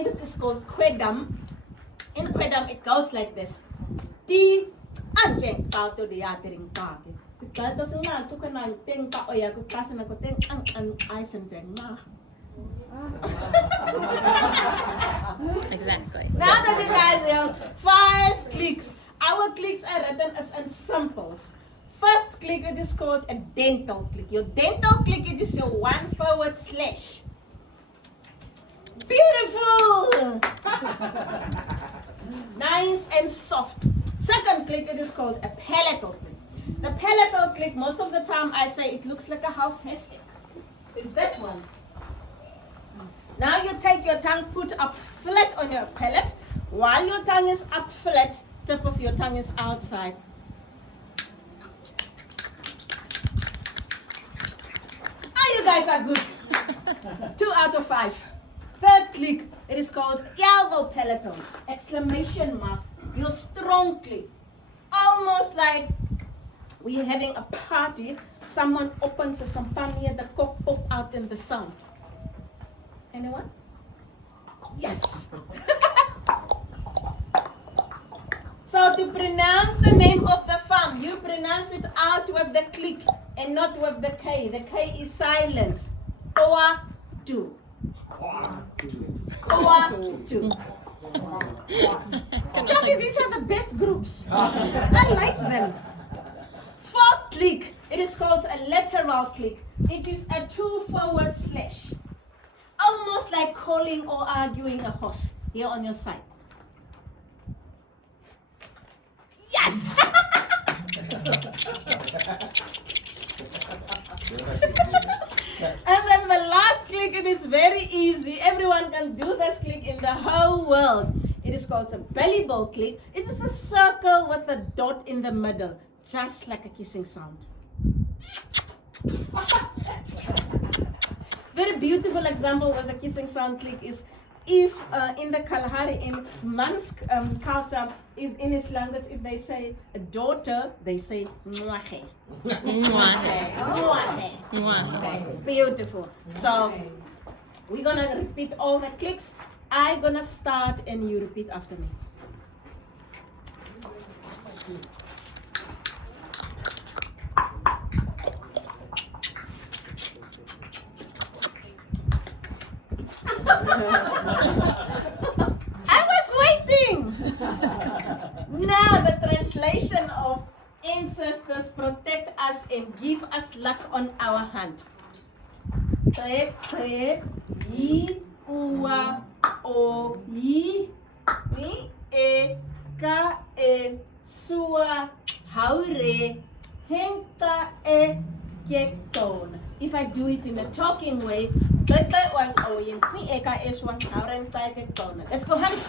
language is called Kwedam. In Kwedam, it goes like this. Di anjeng kau tu dia tering kaki. Kita tu semua tu kena teng kau ya ku kasi na ku teng ang ay senteng na. Exactly. Now that you guys have 5 clicks, our clicks are written as ensembles. First click, it is called a dental click. Your dental click, it is your 1//. Beautiful! Nice and soft. Second click, it is called a palatal click. The palatal click, most of the time I say it looks like a half haystack. Is this one. Now you take your tongue, put up flat on your palate. While your tongue is up flat, tip of your tongue is outside. You guys are good. 2 out of 5. Third click, it is called elbow palatal. Exclamation mark. Your strong click. Almost like we're having a party. Someone opens a champagne, the cork pop out in the sound. Anyone? Yes. So to pronounce the name of the farm, you pronounce it out with the click and not with the K. The K is silence. Oa do. Oa do. Coffee, these are the best groups. I like them. Fourth click, it is called a lateral click. It is a 2 forward slash. Almost like calling or arguing a horse here on your side. Yes! And then the last click, it is very easy. Everyone can do this click in the whole world. It is called a belly bow click. It is a circle with a dot in the middle, just like a kissing sound. Very beautiful example of the kissing sound click is if in the Kalahari, in Man's culture, if in his language, if they say a daughter, they say mwahe. Mwahe. Mwahe. Mwahe. Beautiful. So we're gonna repeat all the clicks. I'm gonna start and you repeat after me. I was waiting. Now the translation of ancestors protect us and give us luck on our hand. Tre tre yi ua o yi ni e ka e sua haure henta e gekton. If I do it in a talking way, let's go, honey.